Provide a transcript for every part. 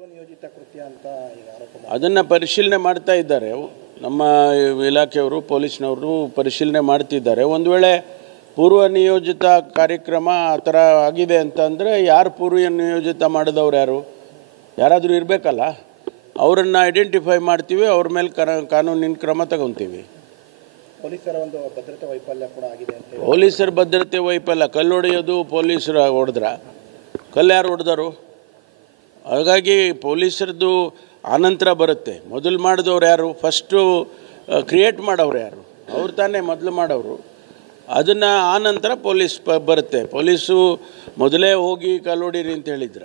ಪೂರ್ವನಿಯೋಜಿತ ಕೃತ್ಯ ಅಂತ ಈಗ ಆರೋಪ ಅದನ್ನು ಪರಿಶೀಲನೆ ಮಾಡ್ತಾ ಇದ್ದಾರೆ. ನಮ್ಮ ಇಲಾಖೆಯವರು ಪೊಲೀಸ್ನವರು ಪರಿಶೀಲನೆ ಮಾಡ್ತಿದ್ದಾರೆ. ಒಂದು ವೇಳೆ ಪೂರ್ವ ನಿಯೋಜಿತ ಕಾರ್ಯಕ್ರಮ ಆ ಥರ ಆಗಿದೆ ಅಂತಂದರೆ ಯಾರು ಪೂರ್ವ ನಿಯೋಜಿತ ಮಾಡಿದವ್ರು ಯಾರಾದರೂ ಇರಬೇಕಲ್ಲ, ಅವರನ್ನು ಐಡೆಂಟಿಫೈ ಮಾಡ್ತೀವಿ, ಅವ್ರ ಮೇಲೆ ಕಾನೂನಿನ ಕ್ರಮ ತಗೊತೀವಿ. ಪೊಲೀಸರ ಒಂದು ಭದ್ರತೆ ವೈಫಲ್ಯ ಕೂಡ ಆಗಿದೆ ಅಂತ. ಪೊಲೀಸರ ಭದ್ರತೆ ವೈಫಲ್ಯ, ಕಲ್ಲು ಹೊಡೆಯೋದು ಪೊಲೀಸರು ಹೊಡೆದ್ರ, ಕಲ್ಲು ಯಾರು ಹೊಡೆದರು? ಹಾಗಾಗಿ ಪೊಲೀಸರದ್ದು ಆನಂತರ ಬರುತ್ತೆ. ಮೊದಲು ಮಾಡಿದವ್ರು ಯಾರು? ಫಸ್ಟು ಕ್ರಿಯೇಟ್ ಮಾಡೋರು ಯಾರು? ಅವ್ರು ತಾನೇ ಮೊದಲು ಮಾಡೋರು. ಅದನ್ನು ಆನಂತರ ಪೊಲೀಸ್ ಬರುತ್ತೆ. ಪೊಲೀಸು ಮೊದಲೇ ಹೋಗಿ ಕಲ್ಲು ಹೊಡೀರಿ ಅಂತ ಹೇಳಿದ್ರ.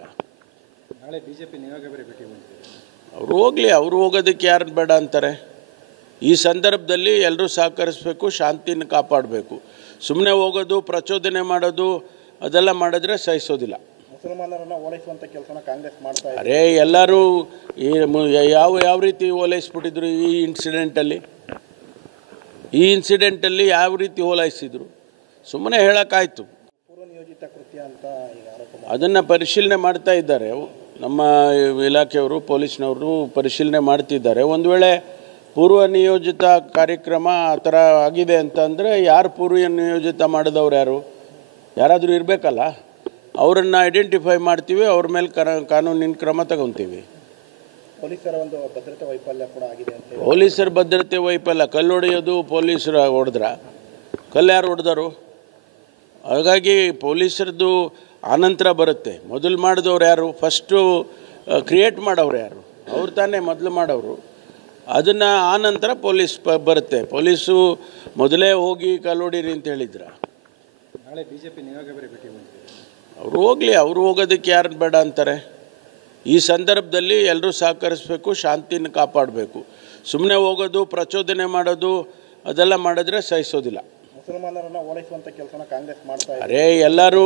ನಾಳೆ ಬಿಜೆಪಿ ನಿಯೋಗ ಬೇರೆ ಭೇಟಿ ಮಾಡ್ತೀವಿ. ಅವರು ಹೋಗಲಿ, ಅವರು ಹೋಗೋದಕ್ಕೆ ಯಾರು ಬೇಡ ಅಂತಾರೆ? ಈ ಸಂದರ್ಭದಲ್ಲಿ ಎಲ್ಲರೂ ಸಹಕರಿಸಬೇಕು, ಶಾಂತಿನ ಕಾಪಾಡಬೇಕು. ಸುಮ್ಮನೆ ಹೋಗೋದು, ಪ್ರಚೋದನೆ ಮಾಡೋದು ಅದೆಲ್ಲ ಮಾಡಿದ್ರೆ ಸಹಿಸೋದಿಲ್ಲ. ಮುಸಲ್ಮಾನರನ್ನು ಓಲೈಸುವಂಥ ಕೆಲಸನ ಕಾಂಗ್ರೆಸ್ ಮಾಡ್ತಾ ಇದೆ. ಅರೇ ಎಲ್ಲರೂ ಯಾವ ರೀತಿ ಓಲೈಸ್ಬಿಟ್ಟಿದ್ರು ಈ ಇನ್ಸಿಡೆಂಟಲ್ಲಿ ಯಾವ ರೀತಿ ಓಲೈಸಿದ್ರು? ಸುಮ್ಮನೆ ಹೇಳೋಕ್ಕಾಯ್ತು. ಪೂರ್ವನಿಯೋಜಿತ ಕೃತ್ಯ ಅಂತ ಈಗ ಆರೋಪ ಅದನ್ನು ಪರಿಶೀಲನೆ ಮಾಡ್ತಾ ಇದ್ದಾರೆ. ನಮ್ಮ ಇಲಾಖೆಯವರು ಪೊಲೀಸ್ನವರು ಪರಿಶೀಲನೆ ಮಾಡ್ತಿದ್ದಾರೆ. ಒಂದು ವೇಳೆ ಪೂರ್ವ ನಿಯೋಜಿತ ಕಾರ್ಯಕ್ರಮ ಆ ಥರ ಆಗಿದೆ ಅಂತಂದರೆ ಯಾರು ಪೂರ್ವ ನಿಯೋಜಿತ ಮಾಡಿದವ್ರು ಯಾರಾದರೂ ಇರಬೇಕಲ್ಲ, ಅವರನ್ನು ಐಡೆಂಟಿಫೈ ಮಾಡ್ತೀವಿ, ಅವ್ರ ಮೇಲೆ ಕಾನೂನಿನ ಕ್ರಮ ತಗೊತೀವಿ. ಪೊಲೀಸರ ಒಂದು ಭದ್ರತೆ ವೈಫಲ್ಯ ಕೂಡ ಆಗಿದೆ ಅಂತ. ಪೊಲೀಸರ ಭದ್ರತೆ ವೈಫಲ್ಯ, ಕಲ್ಲು ಹೊಡೆಯೋದು ಪೊಲೀಸರು ಹೊಡೆದ್ರ, ಕಲ್ಲು ಯಾರು ಹೊಡೆದರು? ಹಾಗಾಗಿ ಪೊಲೀಸರದ್ದು ಆನಂತರ ಬರುತ್ತೆ. ಮೊದಲು ಮಾಡಿದವ್ರು ಯಾರು? ಫಸ್ಟು ಕ್ರಿಯೇಟ್ ಮಾಡೋರು ಯಾರು? ಅವ್ರು ತಾನೇ ಮೊದಲು ಮಾಡೋರು. ಅದನ್ನು ಆನಂತರ ಪೊಲೀಸ್ ಬರುತ್ತೆ. ಪೊಲೀಸು ಮೊದಲೇ ಹೋಗಿ ಕಲ್ಲು ಹೊಡೀರಿ ಅಂತ ಹೇಳಿದ್ರ. ನಾಳೆ ಬಿಜೆಪಿ ನಿಯೋಗ ಬೇರೆ ಭೇಟಿ ಮಾಡ್ತೀವಿ. ಅವರು ಹೋಗಲಿ, ಅವರು ಹೋಗೋದಕ್ಕೆ ಯಾರು ಬೇಡ ಅಂತಾರೆ? ಈ ಸಂದರ್ಭದಲ್ಲಿ ಎಲ್ಲರೂ ಸಹಕರಿಸಬೇಕು, ಶಾಂತಿನ ಕಾಪಾಡಬೇಕು. ಸುಮ್ಮನೆ ಹೋಗೋದು, ಪ್ರಚೋದನೆ ಮಾಡೋದು ಅದೆಲ್ಲ ಮಾಡಿದ್ರೆ ಸಹಿಸೋದಿಲ್ಲ. ಮುಸಲ್ಮಾನರನ್ನು ಓಲೈಸುವಂಥ ಕೆಲಸನ ಕಾಂಗ್ರೆಸ್ ಮಾಡ್ತಾ ಇದೆ. ಅರೇ ಎಲ್ಲರೂ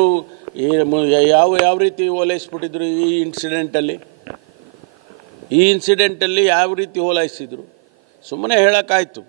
ಯಾವ ರೀತಿ ಓಲೈಸ್ಬಿಟ್ಟಿದ್ರು ಈ ಇನ್ಸಿಡೆಂಟಲ್ಲಿ ಯಾವ ರೀತಿ ಓಲೈಸಿದ್ರು? ಸುಮ್ಮನೆ ಹೇಳೋಕ್ಕಾಯ್ತು.